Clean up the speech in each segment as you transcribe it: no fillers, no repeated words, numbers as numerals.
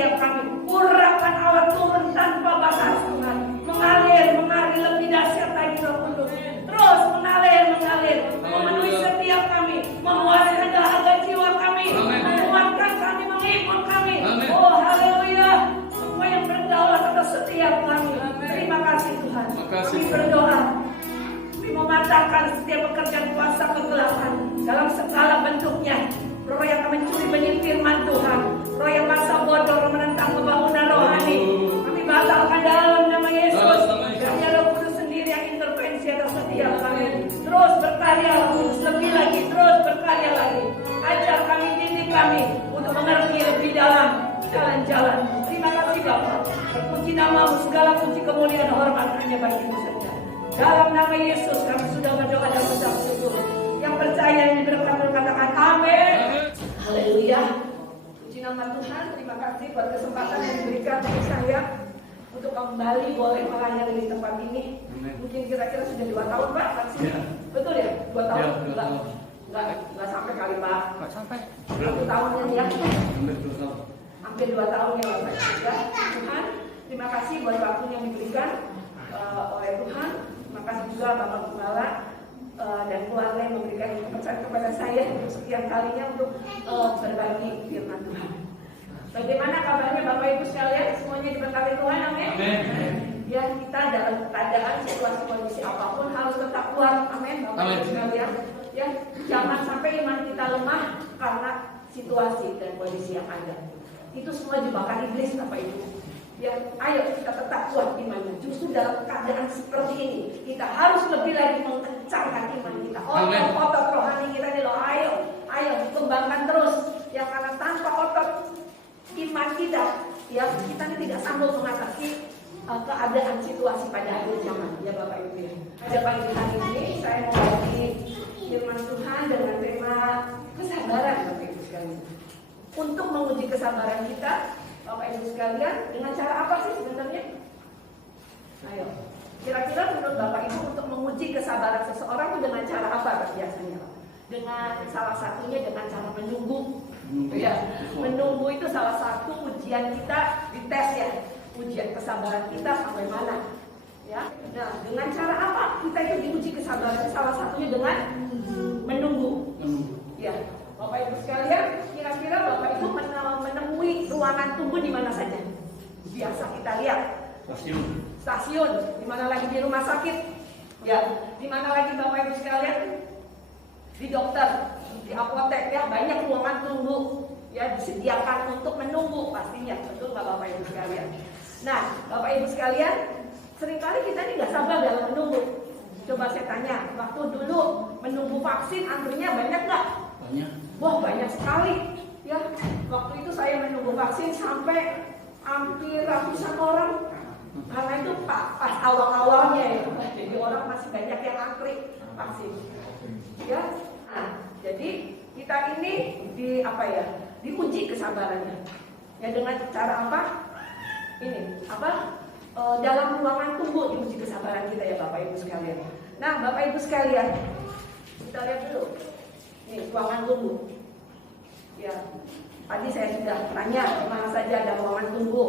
setiap kami. Urapan Allah turun tanpa batas Tuhan. Mengalir Kami berdoa, kami mematahkan setiap pekerjaan kuasa kegelapan dalam segala bentuknya. Roh yang mencuri benih firman Tuhan, roh yang masa bodoh menentang pembangunan rohani, kami batalkan dalam nama Yesus. Hanya Roh Kudus sendiri yang intervensi atas setiap kami. Terus berkarya Roh Kudus lebih lagi, terus berkarya lagi. Ajar kami, didik kami untuk mengerti lebih dalam jalan-jalan. Terima kasih Bapa. Terpuji namamu, segala puji kemuliaan hormat hanya bagimu saja. Dalam nama Yesus kami sudah berdoa dan mengucap syukur. Yang percaya yang berkata katakan amin. Haleluya. Puji nama Tuhan. Terima kasih buat kesempatan yang diberikan bagi saya untuk kembali boleh melayani di tempat ini. Mungkin kira-kira sudah 2 tahun Pak vaksin. Ya. Betul ya? 2 tahun. Ya, enggak sampai kali Pak. Enggak sampai. 1 tahunnya ya. Hampir 2 tahun ya Bapak. Ya, Tuhan, terima kasih buat waktu yang diberikan oleh Tuhan. Terima kasih juga Bapak Gembala dan keluarga yang memberikan kepercayaan kepada saya untuk sekian kalinya untuk berbagi firman Tuhan. Bagaimana kabarnya Bapak Ibu sekalian? Semuanya diberkati Tuhan, amin. Ya, kita dalam keadaan situasi kondisi apapun harus tetap kuat, amin Bapak Ibu sekalian. Ya, jangan sampai iman kita lemah karena situasi dan kondisi yang ada. Itu semua jebakan iblis Bapak Ibu. Ya, ayo kita tetap kuat imannya. Justru dalam keadaan seperti ini kita harus lebih lagi mengencangkan iman kita. Otot rohani kita nih loh. Ayo dikembangkan terus. Ya, karena tanpa otot iman kita, ya kita ini tidak sanggup mengatasi keadaan situasi pada akhir zaman. Ya Bapak Ibu ya. Pada pagi hari ini saya mau bagi firman Tuhan dengan tema kesabaran Bapak Ibu sekalian. Untuk menguji kesabaran kita, Bapak Ibu sekalian, dengan cara apa sih sebenarnya? Ayo, kira-kira menurut Bapak Ibu untuk menguji kesabaran seseorang itu dengan cara apa biasanya? Dengan salah satunya dengan cara menunggu. Ya, menunggu itu salah satu ujian kita di tes ya, ujian kesabaran kita sampai mana? Ya, nah dengan cara apa kita itu diuji kesabaran? Salah satunya dengan menunggu. Ya. Bapak Ibu sekalian, kira-kira Bapak Ibu menemui ruangan tunggu di mana saja? Biasa kita lihat. Stasiun. Di mana lagi di rumah sakit? Ya. Di mana lagi Bapak Ibu sekalian? Di dokter, di apotek ya, banyak ruangan tunggu ya disediakan untuk menunggu pastinya. Betul nggak Bapak Ibu sekalian? Nah, Bapak Ibu sekalian, seringkali kita ini nggak sabar dalam menunggu. Coba saya tanya, waktu dulu menunggu vaksin antrinya banyak nggak? Banyak. Wah banyak sekali ya. Waktu itu saya menunggu vaksin sampai hampir ratusan orang. Karena itu pas awal-awalnya ya. Jadi orang masih banyak yang antri vaksin. Ya. Nah, jadi kita ini diuji kesabarannya. Ya dengan cara apa? Ini dalam ruangan tunggu diuji kesabaran kita ya Bapak Ibu sekalian. Nah Bapak Ibu sekalian, kita lihat dulu. Ini ruangan tunggu. Ya, tadi saya sudah tanya di mana saja ada ruangan tunggu.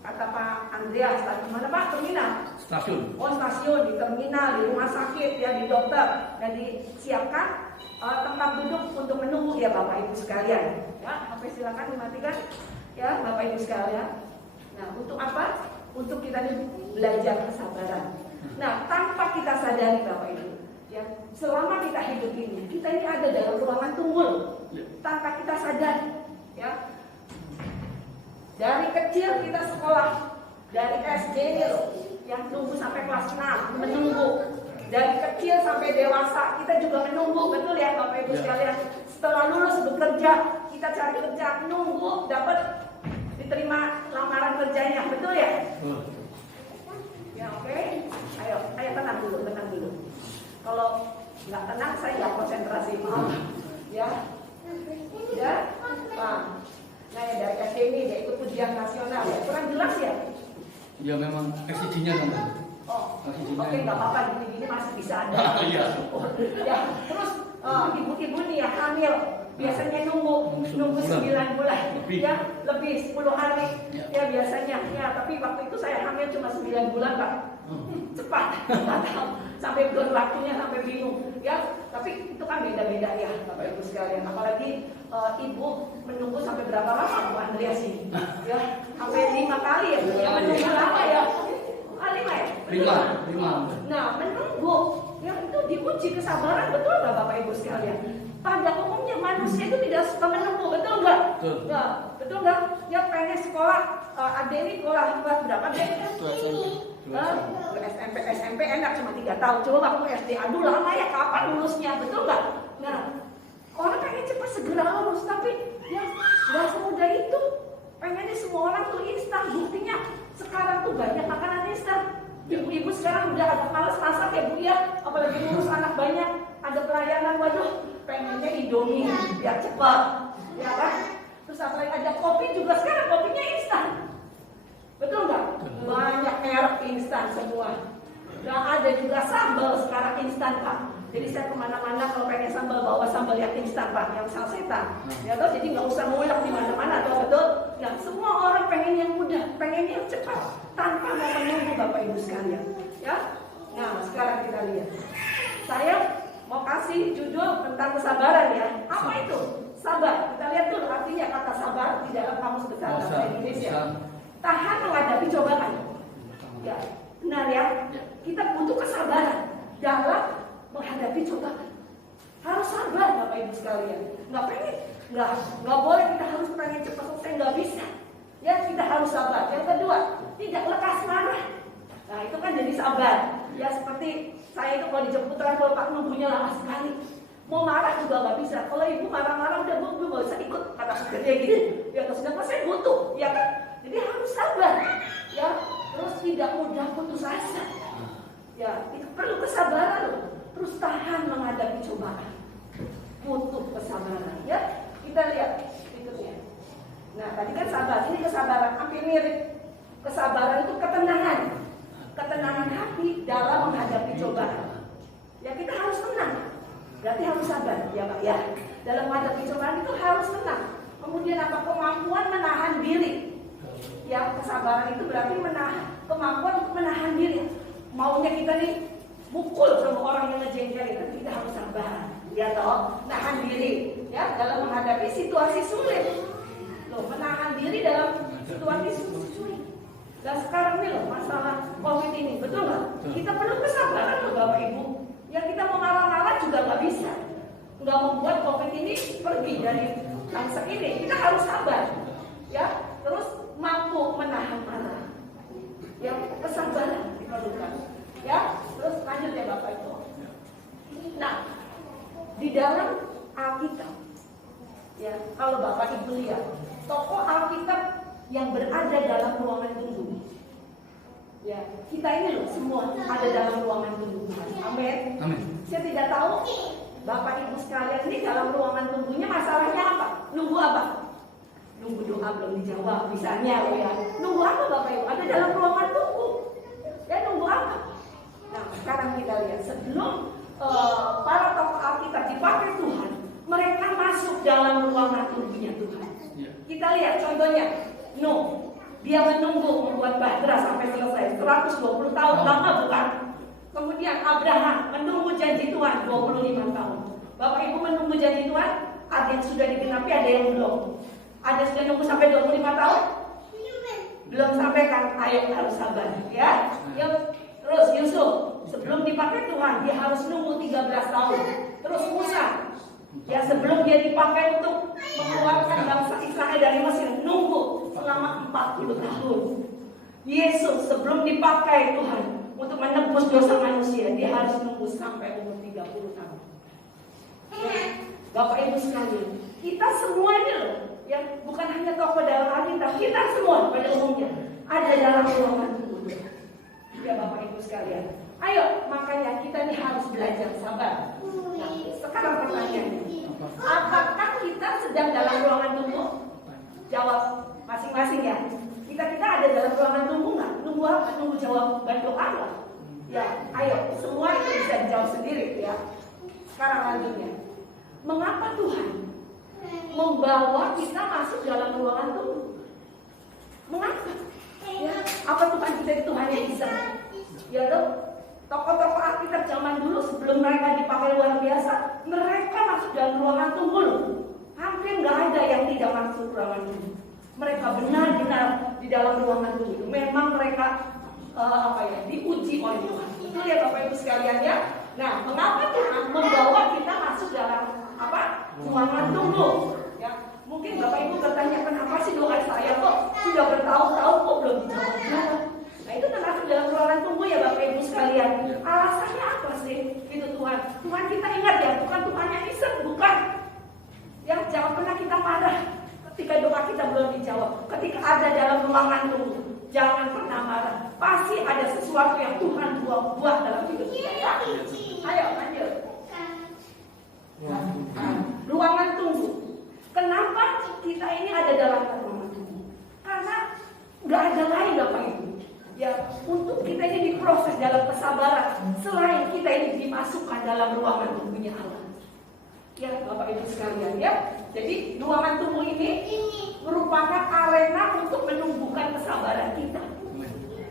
Kata Pak Andreas, tadi mana Pak? Terminal. Stasiun. Oh stasiun, di terminal, di rumah sakit, ya di dokter, dan disiapkan tempat duduk untuk menunggu ya Bapak Ibu sekalian. Ya, sampai silakan dimatikan. Ya Bapak Ibu sekalian. Nah, untuk apa? Untuk kita belajar kesabaran. Nah, tanpa kita sadari Bapak Ibu. Ya, selama kita hidup ini, kita ini ada dalam ruangan tunggu tanpa kita sadar. Ya, dari kecil kita sekolah, dari SD loh, yang tunggu sampai kelas 6 menunggu. Dari kecil sampai dewasa kita juga menunggu, betul ya Bapak Ibu sekalian. Setelah lulus bekerja, kita cari kerja, nunggu dapat diterima lamaran kerjanya, betul ya? Ya oke, ayo tenang dulu. Kalau nggak tenang saya nggak konsentrasi, maaf. Ya, Pak. Nah ya dari SDMI dia ikut ujian nasional ya, kurang jelas ya? Ya memang SID-nya kan. Oke nggak apa-apa, gini masih bisa ada. Iya. Ya, terus ibu-ibu nih ya hamil biasanya nunggu 9 bulan, ya lebih 10 hari ya biasanya. Ya tapi waktu itu saya hamil cuma 9 bulan Pak. Cepat, sampai belum waktunya sampai bingung ya. Tapi itu kan beda-beda ya Bapak Ibu sekalian. Apalagi ibu menunggu sampai berapa lama Bu Andrea sih? Ya sampai 5 kali ya. Yang menunggu lama ya. 5 ya? Lima. Nah, menunggu, yang itu diuji kesabaran, betul nggak Bapak Ibu sekalian? Pada umumnya manusia itu tidak suka menunggu, betul nggak? Betul. Nggak, betul nggak? Yang pengen sekolah, adik ini sekolah kelas berapa deh? SMP enak cuma 3 tahun. Coba waktu SD, aduh lama ya, kapan lulusnya, betul nggak? Nah, orang pengen cepat segera lulus, tapi ya nggak semudah itu. Pengennya semua orang tuh instan. Buktinya sekarang tuh banyak makanan instan. Ibu-ibu sekarang udah agak malas masak ya Bu ya, apalagi ngurus anak banyak, ada pelayanan, waduh pengennya Indomie biar cepat, ya kan? Terus apalagi ada kopi juga, sekarang kopinya instan, betul nggak? Banyak merek instan semua. Nah ada juga sambal sekarang instan Pak. Jadi saya kemana-mana kalau pengen sambal bawa sambal yang instan Pak, yang sasetan. Ya toh, jadi nggak usah ngulek di mana-mana, toh betul? Ya semua orang pengen yang mudah, pengen yang cepat, tanpa mau menunggu Bapak Ibu sekalian. Ya, nah sekarang kita lihat. Saya mau kasih judul tentang kesabaran ya. Apa itu? Sabar. Kita lihat dulu artinya kata sabar di dalam kamus besar bahasa Indonesia. Tahan menghadapi cobaan. Ya, benar ya. Kita butuh kesabaran dalam menghadapi cobaan. Harus sabar Bapak Ibu sekalian. Nggak boleh kita harus pengen cepat selesai, nggak bisa. Ya kita harus sabar. Yang kedua, tidak lekas marah. Nah itu kan jadi sabar. Ya seperti saya itu kalau dijemput travel Pak, nunggunya lama sekali. Mau marah juga nggak bisa. Kalau ibu marah-marah udah bu nggak usah ikut kata supirnya gitu. Ya terus sedangkan saya butuh, ya kan? Jadi harus sabar. Ya terus tidak mudah putus asa. Ya itu perlu kesabaran loh. Terus tahan menghadapi cobaan. Butuh kesabaran. Ya kita lihat berikutnya. Nah tadi kan sabar, ini kesabaran hampir mirip. Kesabaran itu ketenangan. Ketenangan hati dalam menghadapi cobaan. Ya kita harus tenang. Berarti harus sabar, ya Pak ya. Dalam menghadapi cobaan itu harus tenang. Kemudian apa? Kemampuan menahan diri. Ya kesabaran itu berarti kemampuan untuk menahan diri. Maunya kita nih mukul sama orang yang ngejengkelin, kan kita harus sabar. Ya toh, nahan diri. Ya dalam menghadapi situasi sulit. Loh, menahan diri dalam situasi sulit. Dan sekarang nih loh masalah COVID ini, betul nggak? Kita perlu kesabaran loh Bapak Ibu. Ya kita mau marah-marah juga nggak bisa. Nggak membuat COVID ini pergi dari bangsa ini. Kita harus sabar. Ya, terus mampu menahan marah. Ya, kesabaran diperlukan. Ya, terus lanjut ya Bapak Ibu. Nah, di dalam Alkitab, ya kalau Bapak Ibu lihat, tokoh Alkitab yang berada dalam ruangan tunggu. Ya, kita ini loh semua ada dalam ruangan tunggu. Amin. Amin. Saya tidak tahu Bapak Ibu sekalian ini dalam ruangan tunggunya masalahnya apa? Nunggu apa? Nunggu doa belum dijawab misalnya loh ya. Nunggu apa Bapak Ibu? Ada dalam ruangan tunggu. Ya nunggu apa? Nah, sekarang kita lihat sebelum para tokoh Alkitab dipakai Tuhan, mereka masuk dalam ruangan tunggunya Tuhan. Kita lihat contohnya, Nuh, dia menunggu membuat bahtera sampai selesai 120 tahun, lama bukan? Kemudian Abraham menunggu janji Tuhan 25 tahun. Bapak Ibu menunggu janji Tuhan, ada yang sudah digenapi, ada yang belum. Ada sudah nunggu sampai 25 tahun? Belum sampai kan? Ayo harus sabar ya. Terus Yusuf sebelum dipakai Tuhan dia harus nunggu 13 tahun. Terus Musa ya sebelum dia dipakai untuk mengeluarkan bangsa Israel dari Mesir nunggu selama 40 tahun. Yesus sebelum dipakai Tuhan untuk menebus dosa manusia dia harus nunggu sampai umur 30 tahun. Ya, Bapak Ibu sekalian, kita semua ini loh, yang bukan hanya tokoh dalam Alkitab, kita semua pada umumnya ada dalam ruangan tunggu. Ya Bapak Ibu sekalian, ayo makanya kita ini harus belajar sabar. Nah, sekarang pertanyaannya, apakah kita sedang dalam ruangan tunggu? Jawab masing-masing ya. Kita ada dalam ruangan tunggu nggak? Nunggu apa? Nunggu jawaban doa nggak? Ya, ayo semua itu bisa dijawab sendiri ya. Sekarang lanjutnya, mengapa Tuhan membawa kita masuk dalam ruangan tunggu? Mengapa? Ya, apa Tuhan kita itu hanya bisa? Ya dong, tokoh-tokoh Alkitab zaman dulu sebelum mereka dipakai luar biasa, mereka masuk dalam ruangan tunggu loh. Hampir nggak ada yang tidak masuk ruangan tunggu. Mereka benar-benar di dalam ruangan tunggu. Memang mereka diuji oleh Tuhan. Betul ya Bapak Ibu sekalian ya. Nah, mengapa Tuhan membawa kita masuk dalam ruangan tunggu? Ya, mungkin Bapak Ibu bertanya, kenapa sih doa saya kok sudah bertahun-tahun kok belum dijawab? Nah, itu termasuk dalam ruangan tunggu ya Bapak Ibu sekalian. Alasannya apa sih? Itu Tuhan. Tuhan kita ingat ya, bukan Tuhannya iseng, bukan. Ya, jangan pernah kita marah ketika doa kita belum dijawab. Ketika ada dalam ruangan tunggu, jangan pernah marah. Pasti ada sesuatu yang Tuhan buat dalam hidup kita ya. Ayo lanjut. Ruangan tunggu. Kenapa kita ini ada dalam ruangan tunggu? Karena nggak ada lain Bapak Ibu. Ya, untuk kita ini diproses dalam kesabaran. Selain kita ini dimasukkan dalam ruangan tunggunya Allah. Ya Bapak Ibu sekalian ya. Jadi ruangan tunggu ini merupakan arena untuk menumbuhkan kesabaran kita.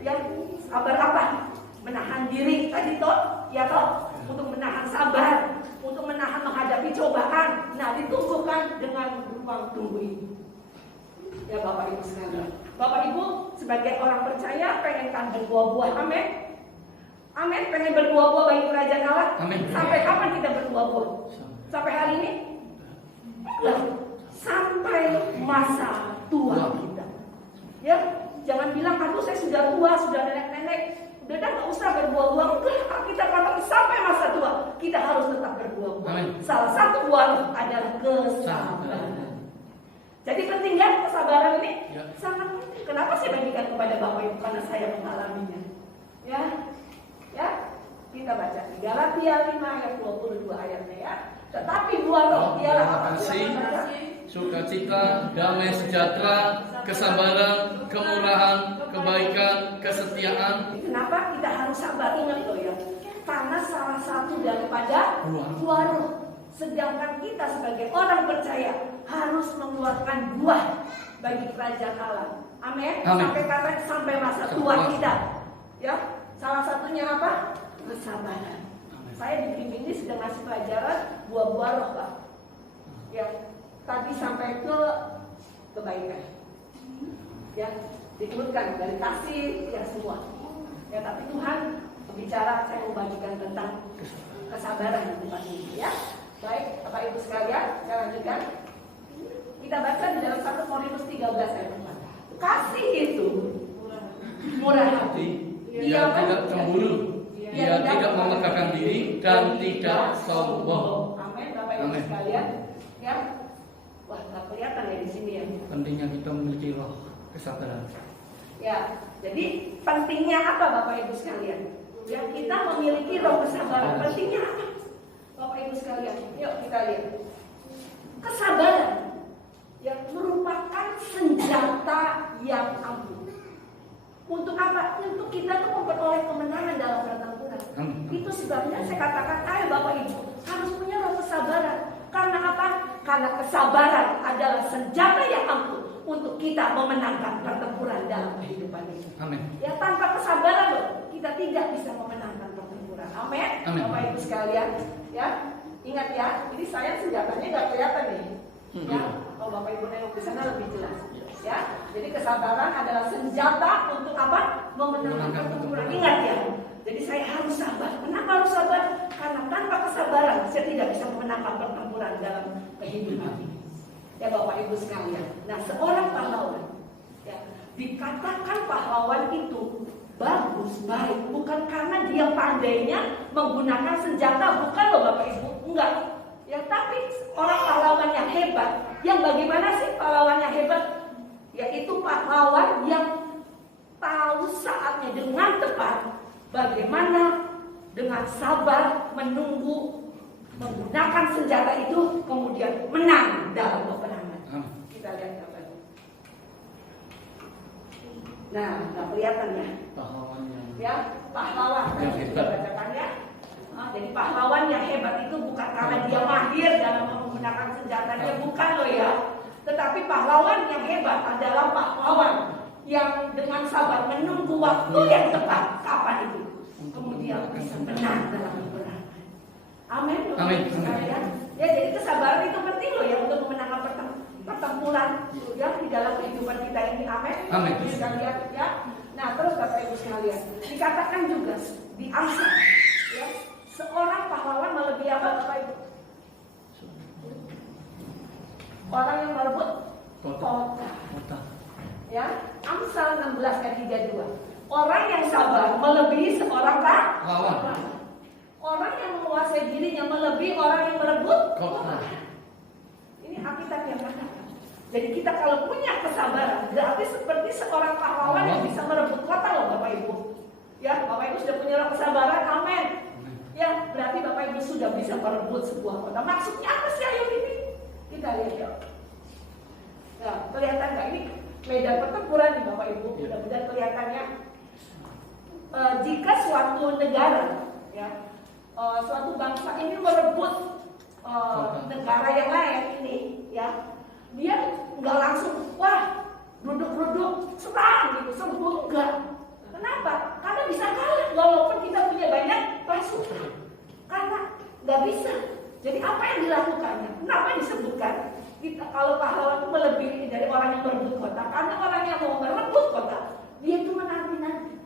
Ya, sabar apa? Menahan diri tadi toh, ya toh, untuk menahan sabar, untuk menahan menghadapi cobaan. Nah, ditumbuhkan dengan ruang tunggu ini. Ya Bapak Ibu sekalian. Bapak Ibu sebagai orang percaya pengen kan berbuah-buah, amin. Amin, pengen berbuah-buah bagi kerajaan Allah. Amin. Sampai kapan kita berbuah-buah? Sampai hari ini? Enggak. Sampai masa tua kita. Ya, jangan bilang aduh saya sudah tua, sudah nenek-nenek, udah nggak usah berbuah-buah. Enggak, kita katakan sampai masa tua kita harus tetap berbuah-buah. Salah satu buah adalah kesabaran. Jadi penting kan kesabaran ini? Ya. Sangat penting. Kenapa saya bagikan kepada Bapak Ibu? Karena saya mengalaminya. Ya, ya, kita baca di Galatia 5 ayat 22 ayatnya ya. Tetapi buah roh ialah apa? Kasih, sukacita, damai sejahtera, kesabaran, kemurahan, kebaikan, kesetiaan. Kenapa kita harus sabar? Ingat loh ya. Karena salah satu daripada buah roh. Sedangkan kita sebagai orang percaya harus mengeluarkan buah bagi kerajaan Allah. Amin. Sampai masa tua kita. Ya, salah satunya apa? Kesabaran. Saya di bimbing ini sedang ngasih pelajaran buah-buah roh, Pak. Ya, tadi sampai ke kebaikan. Ya, disebutkan dari kasih ya semua. Ya, tapi Tuhan berbicara, saya mau bagikan tentang kesabaran di tempat ini ya. Baik, Bapak Ibu sekalian, saya lanjutkan. Kita baca di dalam 1 Korintus 13 ayat 4. Kasih itu murah hati, ia tidak cemburu, ia tidak memegahkan diri dan tidak sombong. Amin, Bapak Ibu sekalian. Ya, wah nggak kelihatan ya di sini ya. Pentingnya kita memiliki roh kesabaran. Ya, jadi pentingnya apa Bapak Ibu sekalian? Ya, kita memiliki roh kesabaran. Pentingnya apa? Bapak Ibu sekalian, yuk kita lihat. Kesabaran yang merupakan senjata yang ampuh. Untuk apa? Untuk kita tuh memperoleh kemenangan dalam pertempuran. Itu sebabnya saya katakan, ayo Bapak Ibu harus punya roh kesabaran. Karena apa? Karena kesabaran adalah senjata yang ampuh untuk kita memenangkan pertempuran dalam kehidupan ini. Amin. Ya, tanpa kesabaran loh, kita tidak bisa memenangkan pertempuran. Amin. Bapak Ibu sekalian, ya ingat ya, ini saya senjatanya nggak kelihatan nih. Ya, kalau Bapak Ibu nengok ke sana lebih jelas. Ya, jadi kesabaran adalah senjata untuk apa? Memenangkan pertempuran. Ingat ya. Jadi saya harus sabar. Kenapa harus sabar? Karena tanpa kesabaran saya tidak bisa memenangkan pertempuran dalam kehidupan ini. Ya Bapak Ibu sekalian. Nah, seorang pahlawan, ya, dikatakan pahlawan itu bagus, baik, bukan karena dia pandainya menggunakan senjata, bukan loh Bapak Ibu, enggak. Ya, tapi orang pahlawan yang hebat, yang bagaimana sih pahlawan yang hebat? Yaitu pahlawan yang tahu saatnya dengan tepat, bagaimana dengan sabar menunggu menggunakan senjata itu kemudian menang dalam peperangan. Kita lihat apa ini. Nah, nggak kelihatan ya? Pahlawan ya, pahlawan yang hebat. Bacakan ya. Jadi pahlawan yang hebat itu bukan karena dia mahir dalam menggunakan senjatanya, bukan loh ya. Tetapi pahlawan yang hebat adalah pahlawan yang dengan sabar menunggu waktu yang tepat. Kapan itu? Kemudian bisa menang dalam peperangan. Amin. Amin. Ya, jadi kesabaran itu penting loh ya untuk memenangkan pertempuran ya di dalam kehidupan kita ini. Amin. Amin. Bisa lihat ya. Nah, terus Bapak Ibu sekalian, dikatakan juga di Amsal, ya, seorang pahlawan melebihi apa Bapak Ibu? Orang yang merebut kota. Ya, Amsal 16 ayat 32. Orang yang sabar melebihi seorang pahlawan. Orang yang menguasai dirinya melebihi orang yang merebut kota. Ini Alkitab yang katakan. Jadi kita kalau punya kesabaran, berarti seperti seorang pahlawan yang bisa merebut kota loh Bapak Ibu. Ya, Bapak Ibu sudah punya kesabaran, amin. Ya, berarti Bapak Ibu sudah bisa merebut sebuah kota. Maksudnya apa sih ayat ini? Kita lihat ya. Nah, kelihatan nggak ini medan pertempuran nih Bapak Ibu? Mudah-mudahan kelihatannya. Jika suatu negara, ya, suatu bangsa ini merebut negara yang lain ini, ya, dia nggak langsung wah duduk serang gitu, serbu enggak. Kenapa? Karena bisa kalah walaupun kita punya banyak pasukan. Karena nggak bisa. Jadi apa yang dilakukannya? Kenapa disebutkan kita kalau pahlawan itu melebihi dari orang yang merebut kota? Karena orang yang mau merebut kota dia itu menanti-nanti.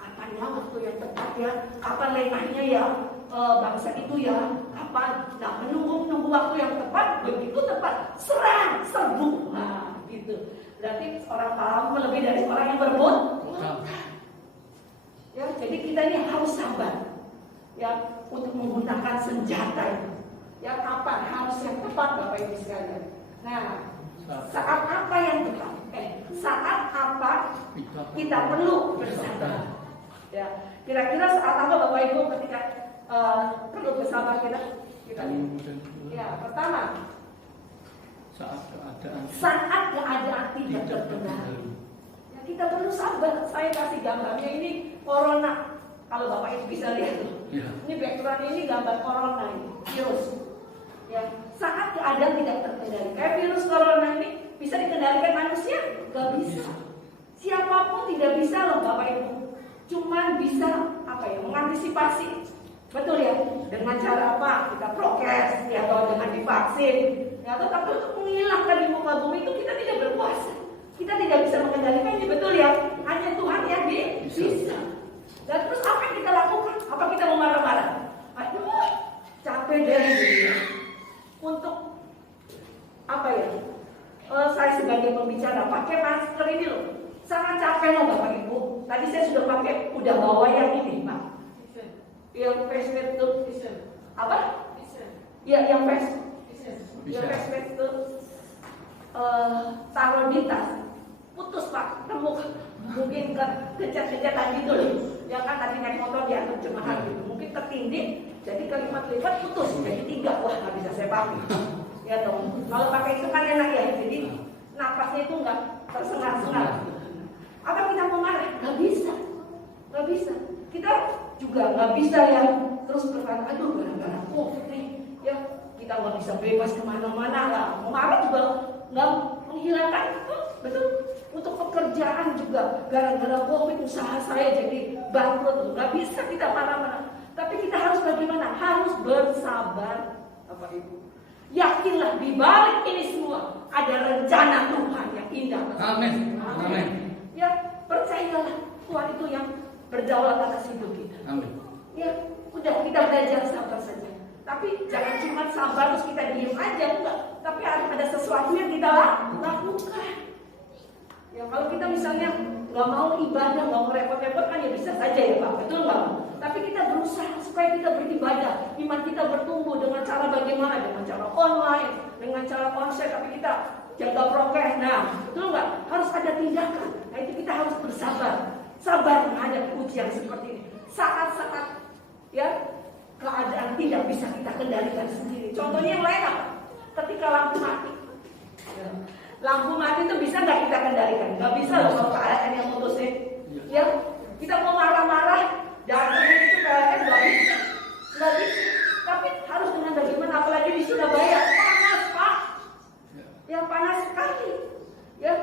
Kapannya waktu yang tepat ya? Kapan lengahnya ya bangsa itu ya? Kapan? Nah, menunggu waktu yang tepat, begitu tepat serang, serbu. Nah, gitu. Berarti orang pahlawan melebihi dari orang yang berebut kota. Ya, jadi kita ini harus sabar. Ya, untuk menggunakan senjata itu. Ya, kapan harus yang tepat Bapak Ibu sekalian. Nah, saat apa yang tepat? Saat apa kita perlu bersabar? Ya, kira-kira saat apa Bapak Ibu ketika perlu bersabar kita? Ya, pertama saat keadaan tidak terkendali. Ya, kita perlu sabar. Saya kasih gambarnya ini corona. Kalau Bapak Ibu bisa lihat tuh. Ya. Ini background ini gambar corona ini, virus. Ya, saat keadaan tidak terkendali. Kayak virus corona ini bisa dikendalikan manusia? Gak bisa. Siapapun tidak bisa loh Bapak Ibu. Cuman bisa apa ya? Mengantisipasi. Betul ya? Dengan cara apa? Kita prokes, ya, atau dengan divaksin. Ya, atau tapi untuk menghilangkan di muka bumi itu kita tidak berkuasa. Kita tidak bisa mengendalikannya, betul ya? Hanya Tuhan yang bisa. Dan terus apa yang kita lakukan? Apa kita mau marah-marah? Aduh, capek deh. Untuk apa ya? Saya sebagai pembicara pakai masker ini loh. Sangat capek loh Bapak Ibu. Tadi saya sudah pakai, udah bawa yang ini Pak. Yang face mask itu apa? Ya, yang face mask itu taruh di tas. Putus Pak, mungkin kecat-kecat tadi itu loh. Ya kan tadi naik motor diantar jemaah gitu. Mungkin tertindih, jadi kalimat lipat putus, jadi 3. Wah, nggak bisa saya pakai. Ya dong. Kalau pakai itu kan enak ya. Jadi napasnya itu nggak tersengat-sengat. Apa kita mau marah? Nggak bisa. Kita juga nggak bisa ya terus berkata, aduh gara-gara COVID nih, ya kita nggak bisa bebas kemana-mana lah. Mau marah juga nggak menghilangkan, betul. Untuk pekerjaan juga gara-gara COVID usaha saya jadi bangkrut, nggak bisa kita marah-marah. Tapi kita harus bagaimana? Harus bersabar, Bapak Ibu. Yakinlah di balik ini semua ada rencana Tuhan yang indah. Amin. Amin. Ya, percayalah Tuhan itu yang berdaulat atas hidup kita. Amin. Ya, udah kita belajar sabar saja. Tapi jangan cuma sabar terus kita diem aja, enggak. Tapi harus ada sesuatu yang kita lakukan. Ya, kalau kita misalnya nggak mau ibadah, nggak mau repot-repot kan ya bisa saja ya Pak, betul nggak? Tapi kita berusaha supaya kita beribadah, iman kita bertumbuh dengan cara bagaimana? Dengan cara online, dengan cara konser, tapi kita jaga prokes. Nah, betul nggak? Harus ada tindakan. Nah, itu kita harus bersabar, sabar menghadapi ujian seperti ini. Saat-saat ya keadaan tidak bisa kita kendalikan sendiri. Contohnya yang lain apa? Ketika lampu mati. Ya. Lampu mati itu bisa nggak kita kendalikan? Nggak bisa loh kalau keadaan yang mutusin. Ya, kita mau marah-marah, datang itu keadaan nggak bisa. Tapi harus dengan bagaimana? Apalagi di Surabaya panas Pak. Ya panas sekali. Ya,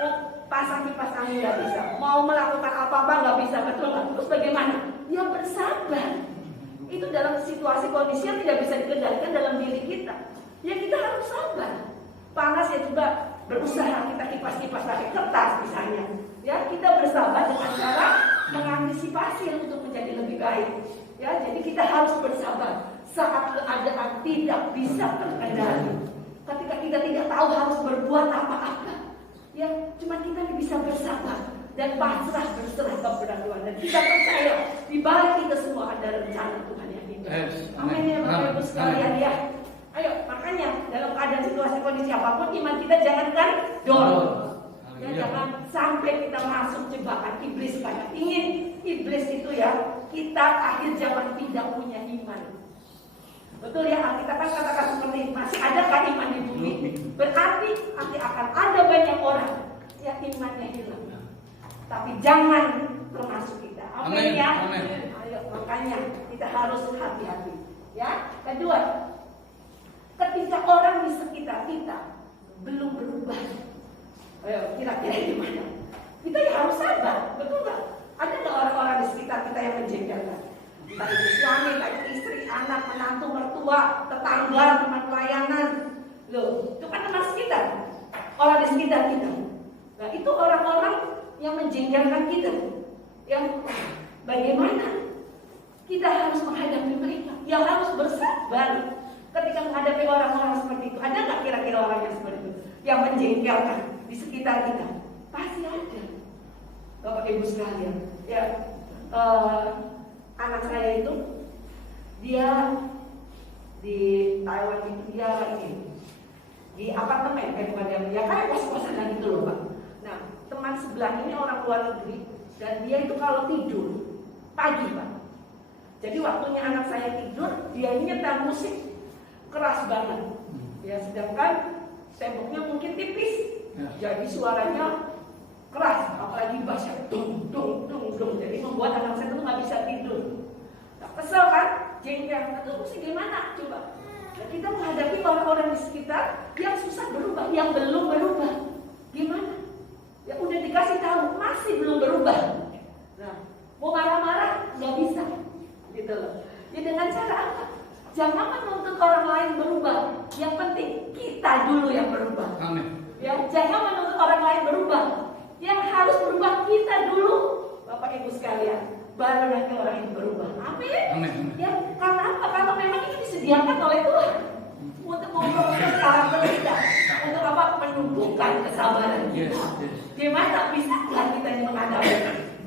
mau pasang kipas angin nggak bisa. Mau melakukan apa-apa nggak bisa, betul nggak? Terus bagaimana? Ya bersabar. Itu dalam situasi kondisi yang tidak bisa dikendalikan dalam diri kita. Ya kita harus sabar. Panas ya juga berusaha kita kipas-kipas pakai kertas misalnya, Ya, kita bersabar dengan cara mengantisipasi untuk menjadi lebih baik. Ya, jadi kita harus bersabar saat keadaan tidak bisa terkendali. Ketika kita tidak tahu harus berbuat apa-apa, ya, cuma kita bisa bersabar dan pasrah berserah kepada Tuhan. Dan kita percaya di balik kita semua ada rencana Tuhan yang indah. Amin ya Bapak Ibu sekalian ya. Ayo, makanya dalam keadaan situasi kondisi apapun, iman kita jangankan dorong. Ya, jangan sampai kita masuk jebakan iblis. Banyak ingin iblis itu ya, kita akhir zaman tidak punya iman. Betul ya, Alkitab kan katakan seperti masih adakah iman di bumi? Berarti nanti akan ada banyak orang yang imannya hilang. Tapi jangan termasuk kita. Amin ya. Ayo, makanya kita harus hati-hati. Ya, kedua, ketika orang di sekitar kita belum berubah, ayo kira-kira gimana? Kita ya harus sabar, betul nggak? Ada nggak orang-orang di sekitar kita yang menjengkelkan? Entah itu suami, entah itu istri, anak, menantu, mertua, tetangga, teman pelayanan. Loh, itu kan teman sekitar, orang di sekitar kita. Nah, itu orang-orang yang menjengkelkan kita. Yang bagaimana kita harus menghadapi mereka? Yang harus bersabar ketika menghadapi orang-orang seperti itu. Ada nggak kira-kira orang yang seperti itu? Yang menjengkelkan di sekitar kita? Pasti ada. Bapak Ibu sekalian, ya, anak saya itu dia di Taiwan itu dia di apartemen bukan dia kayak kos-kosan gitu loh Pak. Nah, teman sebelah ini orang luar negeri dan dia itu kalau tidur pagi Pak. Jadi waktunya anak saya tidur, dia ini nyetel musik keras banget. Ya, sedangkan temboknya mungkin tipis. Jadi suaranya keras, apalagi bassnya dung dung dung dung. Jadi membuat anak saya itu nggak bisa tidur. Nah, kesel kan? Jengkel. Itu mesti gimana? Coba. Nah, kita menghadapi orang-orang di sekitar yang susah berubah, yang belum berubah. Gimana? Ya udah dikasih tahu, masih belum berubah. Nah, mau marah-marah nggak bisa, gitu loh. Ya dengan cara apa? Jangan menuntut orang lain berubah. Yang penting kita dulu yang berubah. Amin. Ya, jangan menuntut orang lain berubah. Yang harus berubah kita dulu, Bapak Ibu sekalian. Baru nanti orang ini berubah. Amin. Amin. Ya, karena apa? Kalau memang ini disediakan oleh Tuhan untuk memproses karakter kita, untuk apa? Menumbuhkan kesabaran kita. Gimana bisa nggak kita yang menghadapi?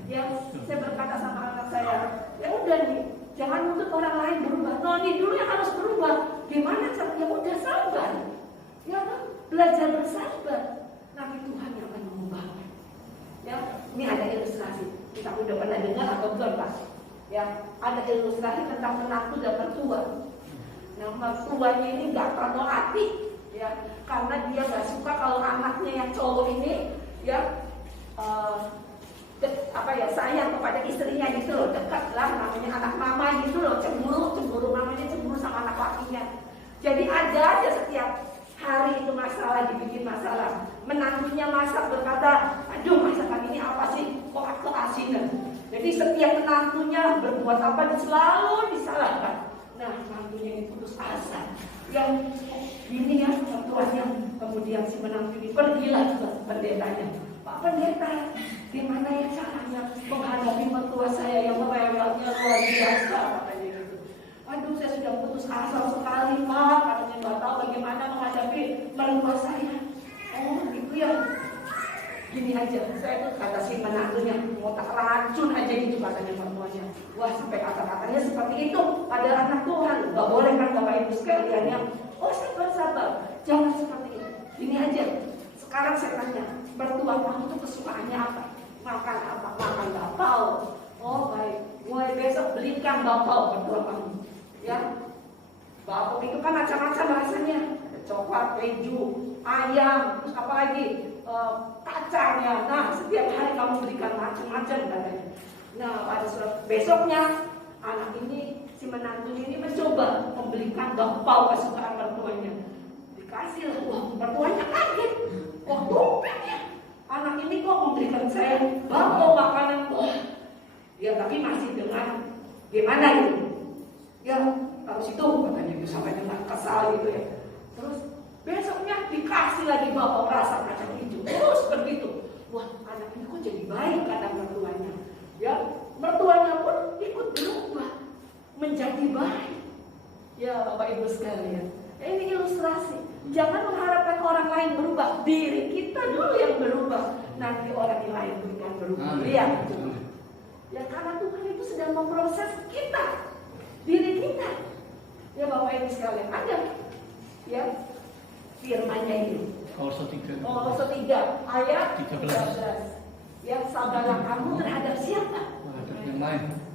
Ya, saya berkata sama anak saya, ya udah nih, jangan menuntut orang lain berubah. Noni dulu yang harus berubah. Gimana caranya? Udah sabar. Ya, belajar bersabar. Nanti Tuhan yang akan mengubah. Ya, ini ada ilustrasi. Kita udah pernah dengar atau belum Pak? Ya, ada ilustrasi tentang menantu dan mertua. Nah, mertuanya ini nggak terlalu hati, ya, karena dia nggak suka kalau anaknya yang cowok ini, ya, sayang kepada istrinya gitu loh, dekat lah, namanya anak mama gitu loh, cemburu mamanya cemburu sama anak lakinya. Jadi ada aja setiap hari itu masalah, dibikin masalah. Menantunya masak berkata, aduh masakan ini apa sih, kok keasinan. Jadi setiap menantunya berbuat apa selalu disalahkan. Nah, menantunya ini putus asa. Yang ini ya mertuanya, kemudian si menantu ini pergilah ke pendetanya. Pak pendeta, gimana ya caranya menghadapi mertua saya yang merewelnya luar biasa, katanya gitu. Aduh, saya sudah putus asa sekali Pak, katanya nggak tahu bagaimana menghadapi mertua saya. Oh gitu ya. Gini aja, saya tuh kata si menantunya mau tak racun aja gitu katanya mertuanya. Wah sampai kata-katanya seperti itu. Ada anak Tuhan, nggak boleh kan Bapak Ibu sekalian yang sabar, jangan seperti itu. Gini aja. Sekarang saya tanya, mertua kamu tuh kesukaannya apa? Makan apa? Makan bakpao. Oh baik, mulai besok belikan bakpao mertua kamu. Ya, bakpao itu kan macam-macam rasanya. Ada coklat, keju, ayam, terus apa lagi? Kacangnya. Nah, setiap hari kamu berikan macam-macam katanya. Nah, pada surat besoknya anak ini, si menantu ini mencoba membelikan bakpao kesukaan mertuanya. Dikasih lah, wah mertuanya kaget. Wah, bukan ya. Anak ini kok memberikan saya bakpao makanan. Wah, ya tapi masih dengan gimana gitu. Ya, harus itu katanya itu sampai dengan kesal gitu ya. Terus besoknya dikasih lagi bakpao rasa kacang hijau. Terus begitu. Wah, anak ini kok jadi baik kata mertuanya. Ya, mertuanya pun ikut berubah menjadi baik. Ya Bapak Ibu sekalian, ini ilustrasi. Jangan mengharapkan orang lain berubah, diri kita dulu yang berubah. Nanti orang yang lain pun akan berubah. Lihat. Ya karena Tuhan itu sedang memproses kita, diri kita. Ya Bapak Ibu sekalian, ada ya firman-Nya ini. Kolose 3 ayat 13. Ya sabarlah kamu terhadap siapa?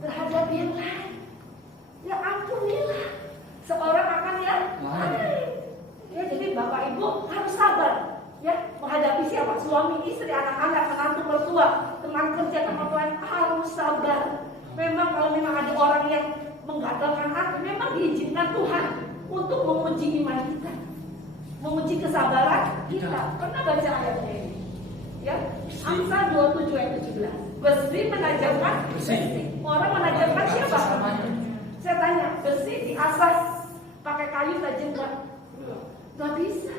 Terhadap yang lain. Ya ampunilah seorang akan yang lain. Ya jadi Bapak Ibu harus sabar. Ya menghadapi siapa? Suami, istri, anak-anak, menantu, mertua, teman kerja, teman lain harus sabar. Memang kalau memang ada orang yang menggagalkan hati, memang diizinkan Tuhan untuk menguji iman kita, menguji kesabaran kita. Pernah baca ayatnya ini? Ya, Amsal 27 ayat 17. Besi menajamkan besi. Orang menajamkan siapa? Saya tanya, besi diasah pakai kayu tajam nggak? Nggak bisa.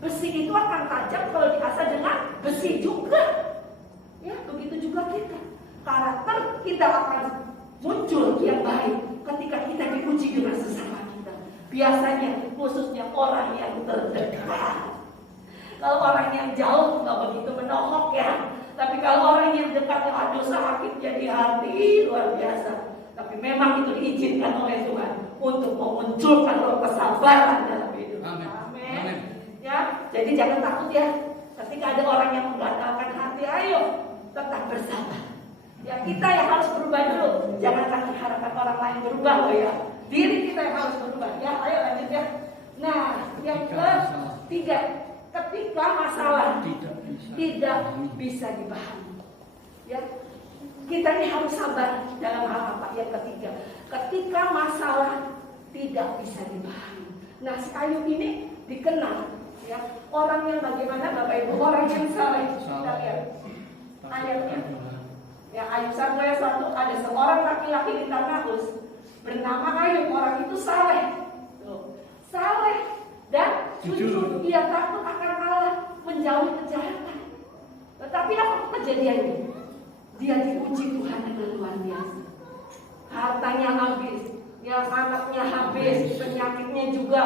Besi itu akan tajam kalau diasah dengan besi juga. Ya, begitu juga kita. Karakter kita akan muncul yang baik ketika kita diuji dengan sesama kita. Biasanya, khususnya orang yang terdekat. Kalau orang yang jauh nggak begitu menohok ya. Tapi kalau orang yang dekat, aduh sakitnya di hati luar biasa. Tapi memang itu diizinkan oleh Tuhan untuk memunculkan roh kesabaran dalam hidup. Amin. Ya, jadi jangan takut ya. Ketika ada orang yang menggatalkan hati, ayo tetap bersabar. Ya kita yang harus berubah dulu. Jangan lagi harapkan orang lain berubah loh ya. Diri kita yang harus berubah. Ya, ayo lanjut ya. Nah, yang ketiga, ketika masalah tidak bisa dipahami. Ya, kita ini harus sabar dalam hal apa? Yang ketiga, ketika masalah tidak bisa dipahami. Nah, si Ayub ini dikenal ya, orang yang bagaimana Bapak Ibu? Orang yang saleh. Kita lihat ayatnya. Ya, Ayub 1 ayat 1, ada seorang laki-laki di Tarnahus bernama Ayub. Orang itu saleh. Saleh dan jujur. Ia takut akan Allah, menjauhi kejahatan. Tetapi apa kejadiannya? Dia diuji Tuhan dengan luar biasa. Hartanya habis, ya anaknya habis, penyakitnya juga,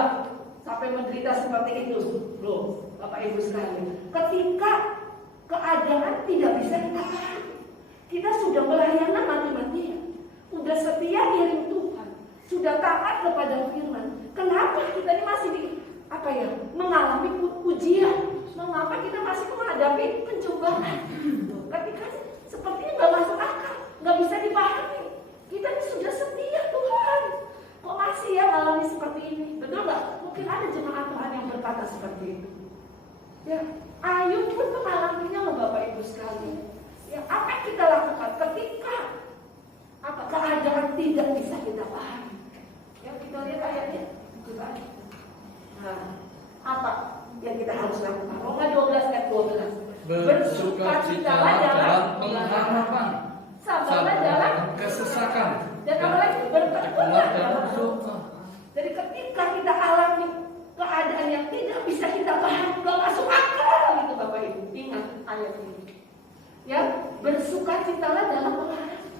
sampai menderita seperti itu. Loh, Bapak Ibu sekalian, ketika keadaan tidak bisa kita pahami, kita sudah melayani mati-matian, sudah setia ngiring Tuhan, sudah taat kepada firman. Kenapa kita ini masih mengalami ujian? Mengapa kita masih menghadapi pencobaan? Ketika sepertinya nggak masuk akal, nggak bisa dipahami. Kita ini sudah setia Tuhan, kok masih ya mengalami seperti ini? Betul nggak? Mungkin ada jemaat Tuhan yang berkata seperti itu. Ya, Ayub pun mengalaminya loh Bapak Ibu sekalian. Ya, apa yang kita lakukan ketika keadaan tidak bisa kita pahami? Ya, kita lihat ayatnya. Nah, apa yang kita harus lakukan? Roma 12 ayat 12. Bersukacitalah dalam pengharapan, sabarlah dalam kesesakan, dan apa lagi? Bertekunlah dalam doa. Jadi ketika kita alami keadaan yang tidak bisa kita pahami, gak masuk akal gitu Bapak Ibu, ingat ayat ini. Ya, bersukacitalah dalam pengharapan.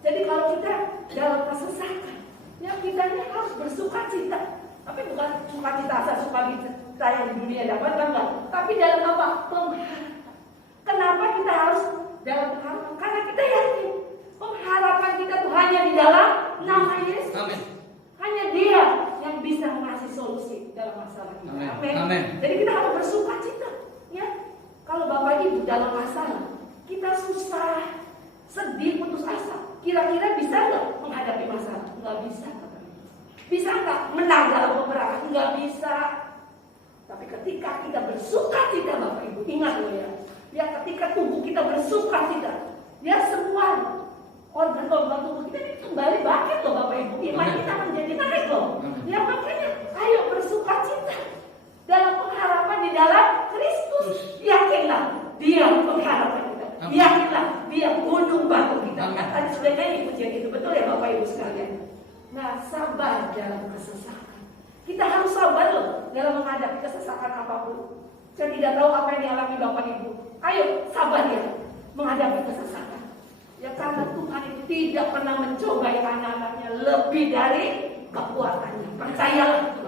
Jadi kalau kita dalam kesesakan, ya kita ini harus bersukacita. Tapi bukan sukacita asal sukacita yang di dunia dapat, enggak. Tapi dalam apa? Pengharapan. Kenapa kita harus dalam pengharapan? Karena kita yakin pengharapan kita tuh hanya di dalam nama Yesus. Amin. Hanya Dia yang bisa mengasih solusi dalam masalah kita. Amin. Amin. Jadi kita harus bersukacita. Ya, kalau Bapak Ibu dalam masalah, kita susah, sedih, putus asa, kira-kira bisa nggak menghadapi masalah? Nggak bisa. Bisa nggak menang dalam peperangan? Nggak bisa. Tapi ketika kita bersukacita, Bapak Ibu, ingat loh ya. Ya, ketika tubuh kita bersukacita, ya semua organ-organ tubuh kita ini kembali bangkit loh Bapak Ibu. Iman kita menjadi naik loh. Ya makanya, ayo bersukacita dalam pengharapan di dalam Kristus. Yakinlah Dia pengharapan kita. Yakinlah Dia gunung batu kita. Tadi sudah nyanyi pujian itu, betul ya Bapak Ibu sekalian. Nah, sabar dalam kesesakan. Kita harus sabar loh dalam menghadapi kesesakan apapun. Saya tidak tahu apa yang dialami Bapak Ibu. Ayo sabar ya. menghadapi kesesakan. Ya karena Tuhan itu tidak pernah mencobai anak-anaknya lebih dari kekuatannya. Percayalah itu.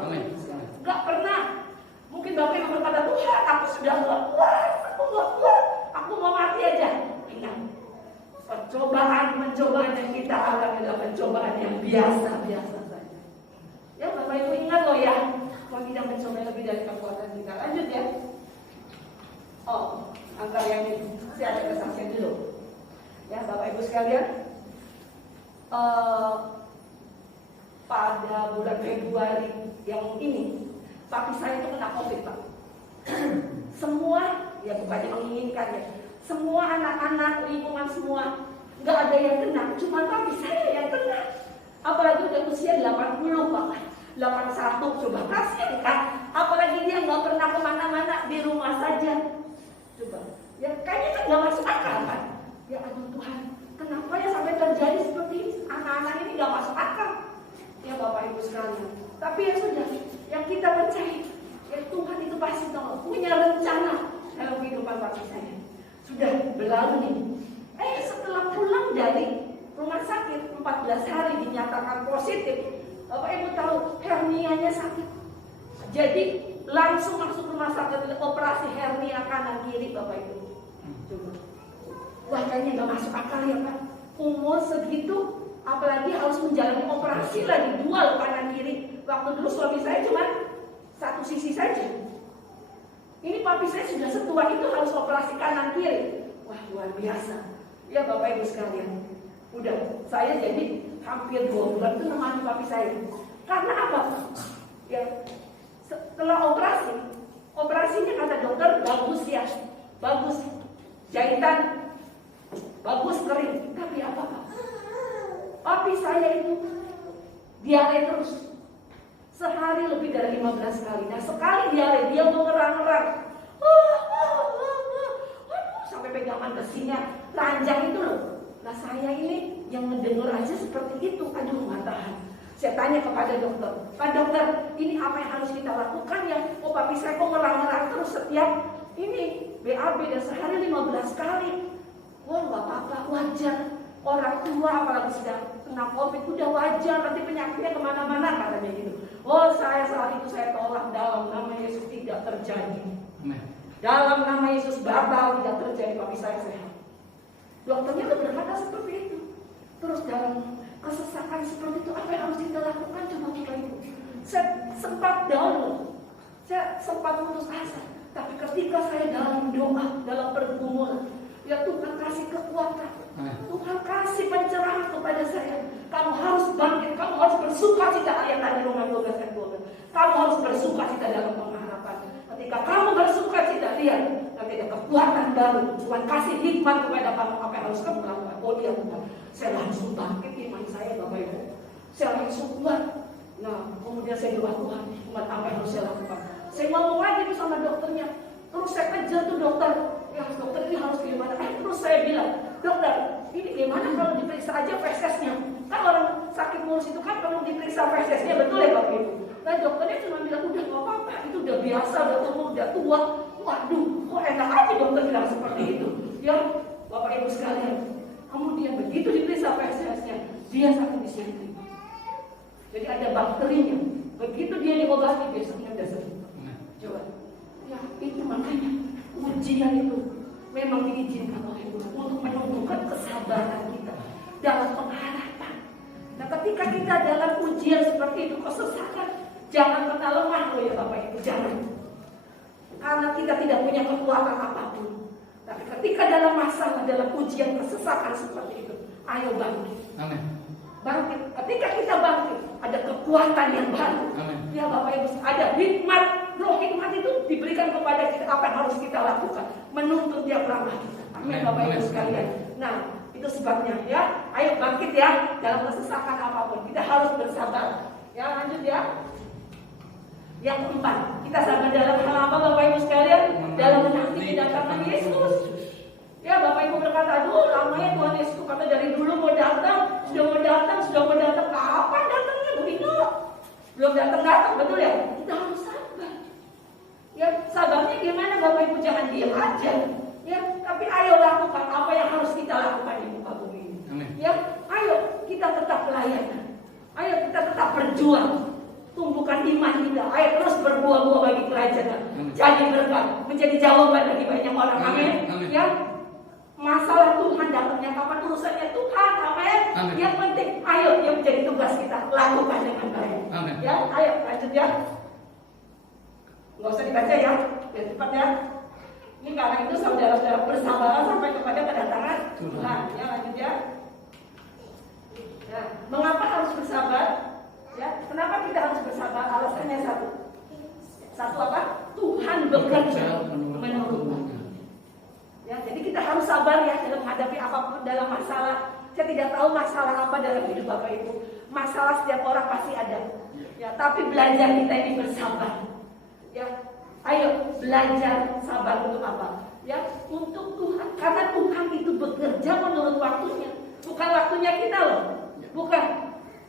Gak pernah. Mungkin Bapak Ibu berkata, Tuhan aku sudah gak kuat, aku mau mati aja. Ingat, pencobaan yang kita alami adalah pencobaan yang biasa-biasa saja. Ya Bapak Ibu ingat loh ya, kalau kita mencoba lebih dari kekuatan kita. Lanjut ya. Oh, angka yang ini, saya ada kesaksian dulu. Ya Bapak Ibu sekalian, pada bulan Februari yang ini, papi saya itu kena COVID, Pak. Semua, ya bukannya menginginkan ya, semua anak-anak, lingkungan semua, nggak ada yang kena, cuma papi saya yang kena. Apalagi udah usia 80, Pak. 81, coba kasihan kan. Apalagi dia nggak pernah kemana-mana, di rumah saja. Coba, ya kayaknya kan nggak masuk akal kan. Ya aduh Tuhan, kenapa ya sampai terjadi seperti ini? Anak-anak ini nggak masuk akal. Ya Bapak Ibu sekalian. Tapi ya sudah, yang kita percaya, ya Tuhan itu pasti tahu, punya rencana dalam kehidupan papi saya. Sudah berlalu nih. Setelah pulang dari rumah sakit 14 hari dinyatakan positif, Bapak Ibu tahu hernianya sakit. Jadi langsung masuk rumah sakit, operasi hernia kanan kiri, Bapak Ibu. Coba. Wah kayaknya nggak masuk akal ya Pak. Umur segitu, apalagi harus menjalani operasi lagi dual kanan kiri. Waktu dulu suami saya cuma satu sisi saja. Ini papi saya sudah setua itu harus operasi kanan kiri. Wah luar biasa. Ya Bapak Ibu sekalian. Udah, saya jadi hampir 2 bulan itu nemani papi saya. Karena apa? Ya, setelah operasinya kata dokter bagus ya, bagus jahitan, bagus kering. Tapi apa Pak? Papi saya itu diare terus. Sehari lebih dari 15 kali. Nah sekali diare dia mengerang-erang. Sampai pegangan besinya ranjang itu loh. Nah saya ini yang mendengar aja seperti itu. Aduh nggak tahan. Saya tanya kepada dokter, Pak dokter, ini apa yang harus kita lakukan ya? Oh papi saya kok ngerang-ngerang terus setiap ini BAB dan sehari 15 kali. Wah nggak apa-apa, wajar. Orang tua apalagi sedang kena COVID udah wajar, nanti penyakitnya kemana-mana katanya gitu. Oh saya saat itu saya tolak, dalam nama Yesus tidak terjadi. Dalam nama Yesus batal tidak terjadi, papi saya sehat. Dokternya tuh berkata seperti itu. Terus dalam kesesakan seperti itu apa yang harus kita lakukan? Coba Bapak Ibu. Saya sempat down, saya sempat putus asa. Tapi ketika saya dalam doa, dalam pergumulan, ya Tuhan kasih kekuatan, Tuhan kasih pencerahan kepada saya. Kamu harus bangkit, kamu harus bersukacita. Ayat tadi Roma 12 ayat 12. Kamu harus bersukacita dalam pengharapan. Ketika kamu bersukacita, lihat nanti ada kekuatan baru. Tuhan kasih hikmat kepada kamu apa yang harus kamu lakukan. Oh dia Tuhan, saya langsung bangkit iman saya Bapak Ibu. Saya langsung kuat. Nah kemudian saya doa Tuhan, Tuhan apa yang harus saya lakukan. Saya ngomong lagi tuh sama dokternya. Terus saya kejar tuh dokter. Ya dokter ini harus gimana? Terus saya bilang, dokter ini gimana kalau diperiksa aja fesesnya? Kan orang sakit mulus itu kan perlu diperiksa fesesnya, betul ya Bapak Ibu? Nah dokternya cuma bilang udah nggak apa-apa, itu udah biasa, udah tumbuh, udah tua. Waduh, kok enak aja dokter bilang seperti itu. Ya Bapak Ibu sekalian, kemudian begitu diperiksa fesesnya, dia sakit disenterik. Jadi ada bakterinya. Begitu dia diobati besoknya udah sembuh. Coba, ya itu makanya ujian itu memang diizinkan oleh Tuhan untuk menumbuhkan kesabaran kita dalam pengharapan. Nah ketika kita dalam ujian seperti itu, kesesakan, jangan pernah lemah loh ya Bapak Ibu, jangan. Karena kita tidak punya kekuatan apapun. Tapi ketika dalam masalah, dalam ujian kesesakan seperti itu, ayo bangkit. Amin. Bangkit. Ketika kita bangkit, ada kekuatan yang baru. Amin. Ya Bapak Ibu, ada hikmat. Roh hikmat itu diberikan kepada kita, apa yang harus kita lakukan, menuntun tiap langkah kita. Amin Bapak Ibu sekalian. Nah itu sebabnya ya, ayo bangkit ya dalam kesesakan apapun. Kita harus bersabar. Ya lanjut ya. Yang keempat, kita sabar dalam hal apa Bapak Ibu sekalian? Dalam menanti kedatangan Yesus. Ya Bapak Ibu berkata, aduh lamanya Tuhan Yesus kata dari dulu mau datang, sudah mau datang, kapan datangnya begitu? Belum datang, betul ya? Kita harus sabar. Ya sabarnya gimana Bapak Ibu, jangan diam aja. Ya, tapi ayo lakukan apa yang harus kita lakukan di muka bumi ini. Amin. Ya, ayo kita tetap pelayanan. Ayo kita tetap berjuang. Tumbuhkan iman kita. Ayo terus berbuah-buah bagi kerajaan. Jadi berkat, menjadi jawaban bagi banyak orang. Amin. Ya, masalah Tuhan datangnya kapan, urusannya Tuhan. Amin. Yang penting, ayo yang menjadi tugas kita lakukan dengan baik. Amin. Ya, ayo lanjut ya. Nggak usah dibaca ya, biar cepat ya. Ini karena itu saudara-saudara bersabar sampai kepada kedatangan Tuhan. Ya, lanjut ya. Ya, mengapa harus bersabar? Ya, kenapa kita harus bersabar? Alasannya satu. Satu apa? Tuhan bekerja menurut waktu. Ya, jadi kita harus sabar ya dalam menghadapi apapun dalam masalah. Saya tidak tahu masalah apa dalam hidup Bapak Ibu. Masalah setiap orang pasti ada. Ya, tapi belajar kita ini bersabar. Ya, ayo belajar sabar untuk apa? Ya, untuk Tuhan. Karena Tuhan itu bekerja menurut waktunya. Bukan waktunya kita loh. Bukan.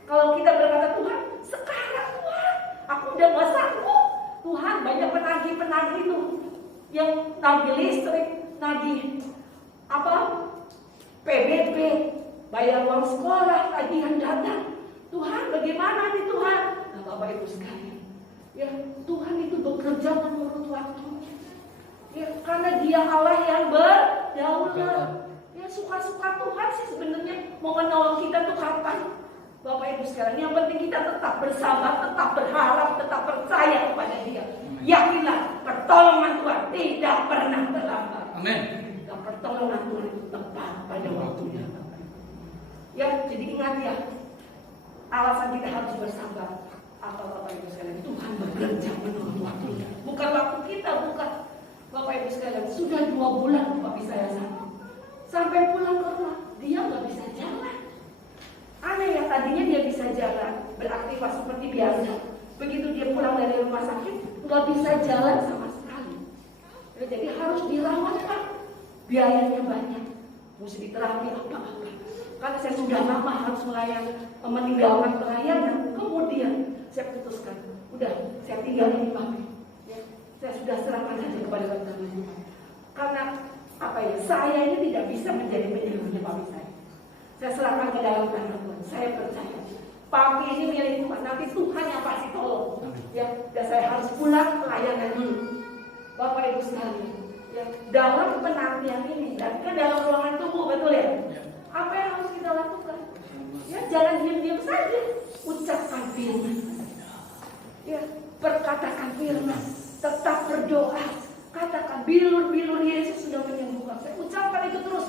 Kalau kita berkata Tuhan, sekarang Tuhan, aku udah gak sanggup. Tuhan, banyak penagih-penagih tuh yang nagih listrik, nagih apa? PBB, bayar uang sekolah, tagihan data. Tuhan, bagaimana nih Tuhan? Nah, Bapak Ibu sekalian, ya Tuhan itu bekerja menurut waktunya. Ya, karena Dia Allah yang berdaulat. Ya, suka-suka Tuhan sih sebenarnya mau menolong kita tuh kapan? Bapak Ibu sekalian, yang penting kita tetap bersabar, tetap berharap, tetap percaya kepada Dia. Yakinlah pertolongan Tuhan tidak pernah terlambat. Amin. Dan pertolongan Tuhan itu tepat pada waktunya. Ya, jadi ingat ya, alasan kita harus bersabar. Apa Bapak Ibu sekalian? Tuhan bekerja menurut waktunya. Bukan waktu kita, bukan. Bapak Ibu sekalian, sudah 2 bulan papi saya sakit. Sampai pulang ke rumah, dia nggak bisa jalan. Aneh ya, tadinya dia bisa jalan, beraktivitas seperti biasa. Begitu dia pulang dari rumah sakit, nggak bisa jalan sama sekali. Ya, jadi harus dirawat Pak. Biayanya banyak, mesti diterapi apa-apa. Karena saya sudah lama harus meninggalkan pelayanan. Kemudian saya putuskan, udah saya tinggalin papi. Ya, saya sudah serahkan saja kepada Tuhan. Karena apa ya? Saya ini tidak bisa menjadi penyembuhnya papi saya. Saya serahkan ke dalam tangan Tuhan. Saya percaya. Papi ini milik Tuhan. Nanti Tuhan yang pasti tolong. Ya, dan saya harus pulang pelayanan dulu. Bapak Ibu sekalian, ya, dalam penantian ini, dan kan dalam ruangan tunggu, betul ya? Apa yang harus kita lakukan? Ya, jangan diam-diam saja. Ucapkan firman. Ya, perkatakan firman. Tetap berdoa. Katakan bilur-bilur Yesus sudah menyembuhkan. Saya ucapkan itu terus.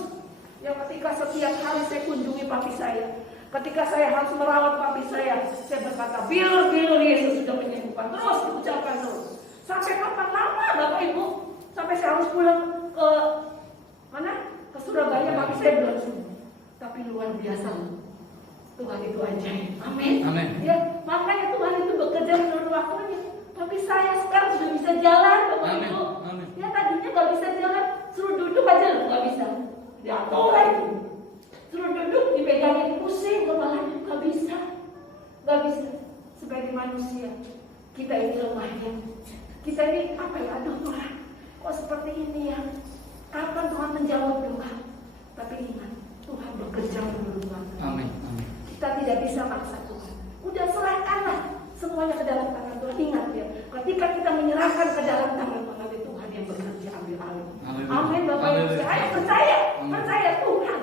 Ya, ketika setiap hari saya kunjungi papi saya, ketika saya harus merawat papi saya berkata bilur-bilur Yesus sudah menyembuhkan. Terus diucapkan terus. Sampai kapan lama Bapak Ibu? Sampai saya harus pulang ke mana? Ke Surabaya, papi saya belum sembuh. Tapi luar biasa, Tuhan itu ajaib. Amin. Amin. Ya, makanya Tuhan itu bekerja menurut waktunya. Tapi saya sekarang sudah bisa jalan, Bapak Ibu. Amin. Ya, tadinya nggak bisa jalan, suruh duduk aja nggak bisa. Jatuh lagi. Suruh duduk, dipegangin pusing, kepalanya nggak bisa. Nggak bisa. Sebagai manusia, kita ini lemah ya. Kita ini apa ya? Aduh Tuhan, kok seperti ini ya? Kapan Tuhan menjawab doa? Tapi ingat, Tuhan bekerja menurut waktu. Amin. Kita tidak bisa maksa Tuhan. Udah serahkanlah semuanya ke dalam tangan Tuhan. Ingat ya, ketika kita menyerahkan ke dalam tangan Tuhan, nanti Tuhan yang bekerja ambil alih. Amin Bapak Ibu. Saya percaya, percaya Tuhan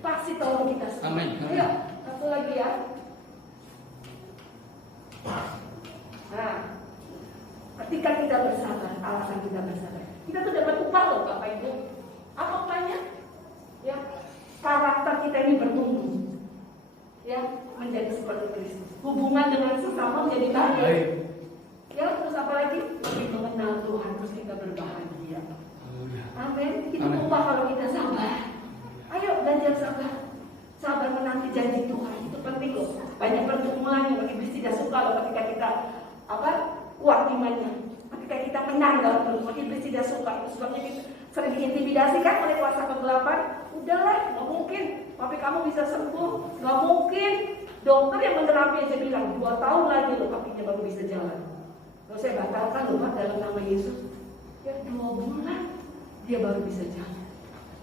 pasti tolong kita semua. Amin. Ayo, satu lagi ya. Nah, ketika kita bersabar, alasan kita bersabar, kita tuh dapat upah loh Bapak Ibu. Apa upahnya? Ya, karakter kita ini bertumbuh. Ya, menjadi seperti Kristus. Hubungan dengan sesama menjadi baik. Ya, terus apa lagi? Lebih mengenal Tuhan, terus kita berbahagia. Amin. Itu upah kalau kita sabar. Ayo belajar sabar. Sabar menanti janji Tuhan. Itu penting loh. Banyak pergumulan yang iblis tidak suka loh ketika kita kuat imannya. Ketika kita menang dalam pergumulan, iblis tidak suka. Itu sebabnya kita sering diintimidasi kan oleh kuasa kegelapan. Udahlah, nggak mungkin. Papi kamu bisa sembuh, nggak mungkin. Dokter yang menerapi aja bilang 2 tahun lagi loh papinya baru bisa jalan. Lalu saya batalkan loh Pak dalam nama Yesus. Ya 2 bulan dia baru bisa jalan.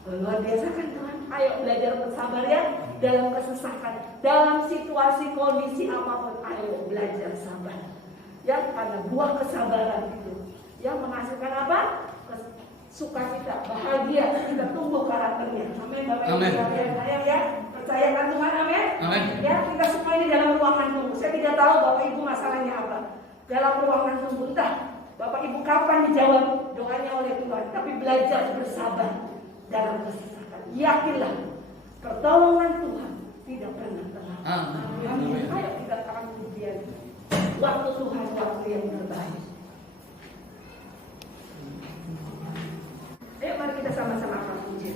Luar biasa kan Tuhan? Ayo belajar bersabar ya. Dalam kesesakan, dalam situasi kondisi apapun, ayo belajar sabar. Ya, karena buah kesabaran itu yang menghasilkan apa? Sukacita, bahagia, kita tumbuh karakternya. Amin, Bapak Ibu sekalian ya. Percayakan Tuhan, amin. Amin. Ya, kita semua ini dalam ruangan tunggu. Saya tidak tahu Bapak Ibu masalahnya apa. Dalam ruangan tunggu, entah Bapak Ibu kapan dijawab doanya oleh Tuhan, tapi belajar bersabar dalam kesesakan. Yakinlah, pertolongan Tuhan tidak pernah terlambat. Amin. Ayo kita akan kemudian waktu Tuhan, waktu yang terbaik. Ayo mari kita sama-sama akan puji.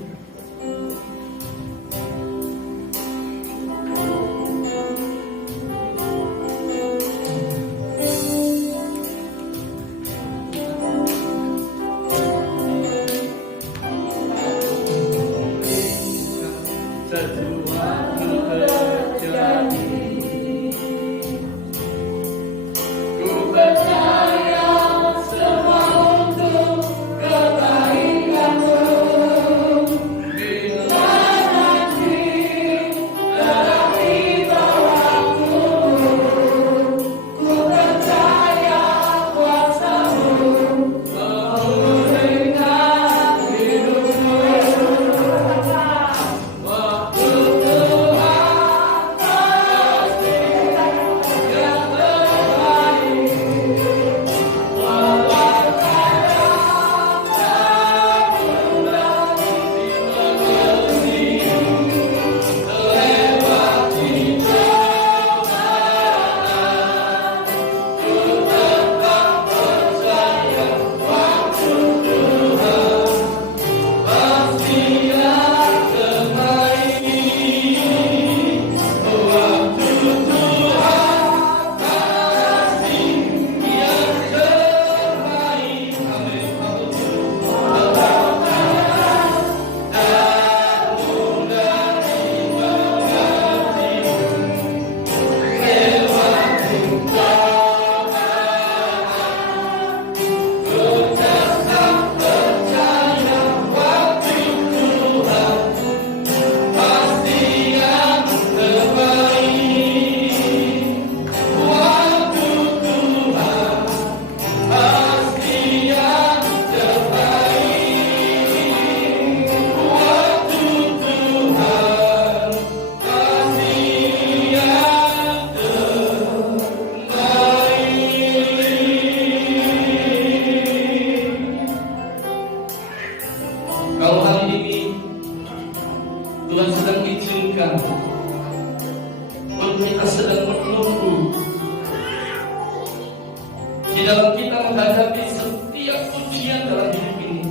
Di dalam kita menghadapi setiap ujian dalam hidup ini,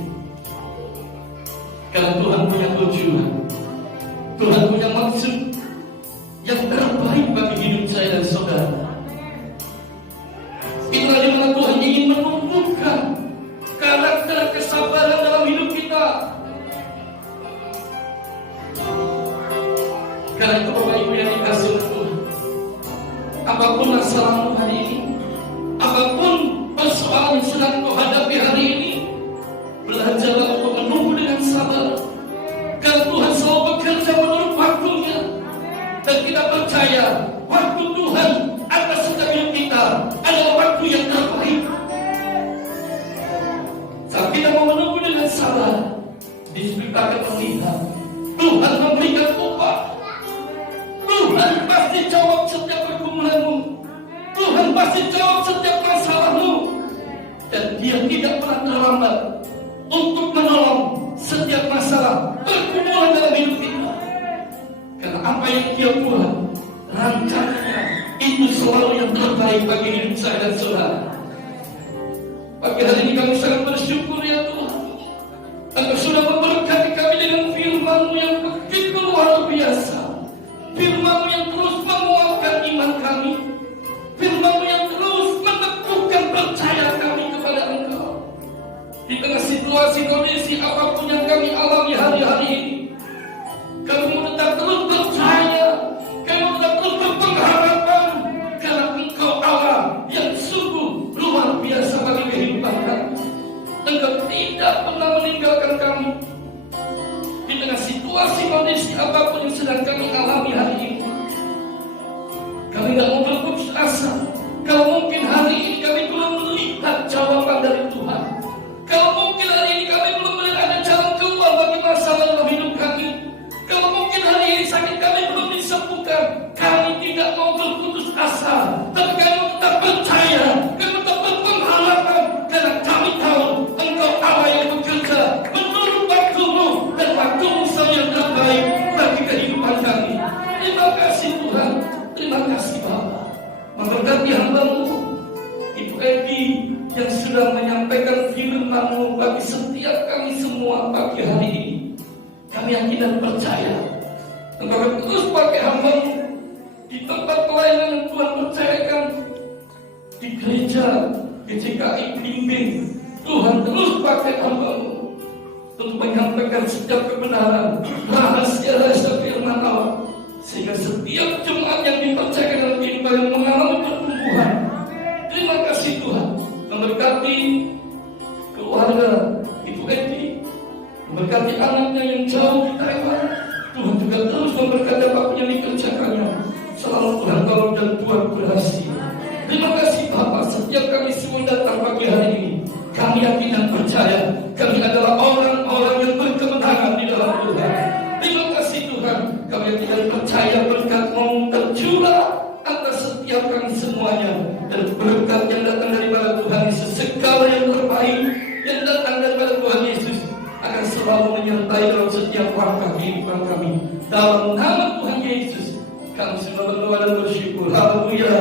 karena Tuhan punya tujuan, Tuhan punya maksud yang terbaik bagi hidup saya dan saudara. Itulah di mana Tuhan ingin menumbuhkan karakter kesabaran dalam hidup kita. Karena itu Bapak Ibu yang dikasihi oleh Tuhan, apapun masalahmu hari ini, apapun persoalan yang sedang kau hadapi hari ini, belajarlah untuk menunggu dengan sabar. Karena Tuhan selalu bekerja menurut waktunya, dan kita percaya waktu Tuhan atas setiap hidup kita adalah waktu yang terbaik. Saat kita mau menunggu dengan sabar, di situ kita akan melihat Tuhan memberikan upah. Tuhan pasti jawab setiap pergumulanmu. Tuhan pasti jawab setiap masalahmu. Dan Dia tidak pernah terlambat untuk menolong setiap masalah pergumulan dalam hidup kita. Karena apa yang Dia buat, rancangannya itu selalu yang terbaik bagi hidup saya dan saudara. Pagi hari ini kami sangat bersyukur ya Tuhan, Engkau sudah memberkati kami dengan firman-Mu yang begitu luar biasa. Firman-Mu yang terus menguatkan iman kami, firman-Mu yang terus meneguhkan percaya kami kepada Engkau. Di tengah situasi kondisi apapun yang kami alami hari-hari ini, kami tetap terus percaya, kami tetap terus berpengharapan, karena Engkau Allah yang sungguh luar biasa bagi kehidupan kami. Engkau tidak memberkati hamba-Mu Ibu Edi yang sudah menyampaikan firman-Mu bagi setiap kami semua pagi hari ini. Kami yakin dan percaya Engkau akan terus pakai hamba-Mu di tempat pelayanan yang Tuhan percayakan di gereja GCKI Blimbing. Tuhan terus pakai hamba-Mu untuk menyampaikan setiap kebenaran, rahasia-rahasia firman Allah, sehingga setiap jemaat yang dipercayakan dalam kehidupan yang mengalami pertumbuhan. Terima kasih Tuhan, memberkati keluarga Ibu Edi, memberkati anaknya yang jauh di Taiwan. Tuhan juga terus memberkati apapun yang dikerjakannya. Selalu Tuhan tolong dan Tuhan berhasil. Terima kasih Bapak, setiap kami semua datang pagi hari ini, kami yakin dan percaya kami adalah orang-orang yang berkemenangan di dalam Tuhan. Terima kasih Tuhan, kami yakin dan percaya berkat-Mu tercurah atas setiap kami semuanya, dan berkat yang datang daripada Tuhan Yesus, segala yang terbaik yang datang daripada Tuhan Yesus akan selalu menyertai dalam setiap langkah kehidupan kami. Dalam nama Tuhan Yesus kami sudah berdoa dan bersyukur. Haleluya.